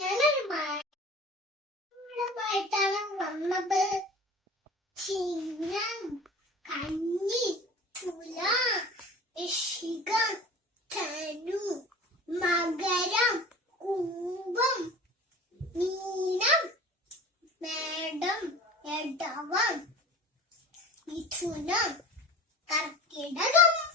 ഞാനൊരുമായിട്ടാണ് വന്നത്. ചിങ്ങം, കന്നി, തുലാം, വൃശ്ചികം, ധനു, മകരം, കുംഭം, മീനം, മേടം, ഇടവം, മിഥുനം, കർക്കിടകം.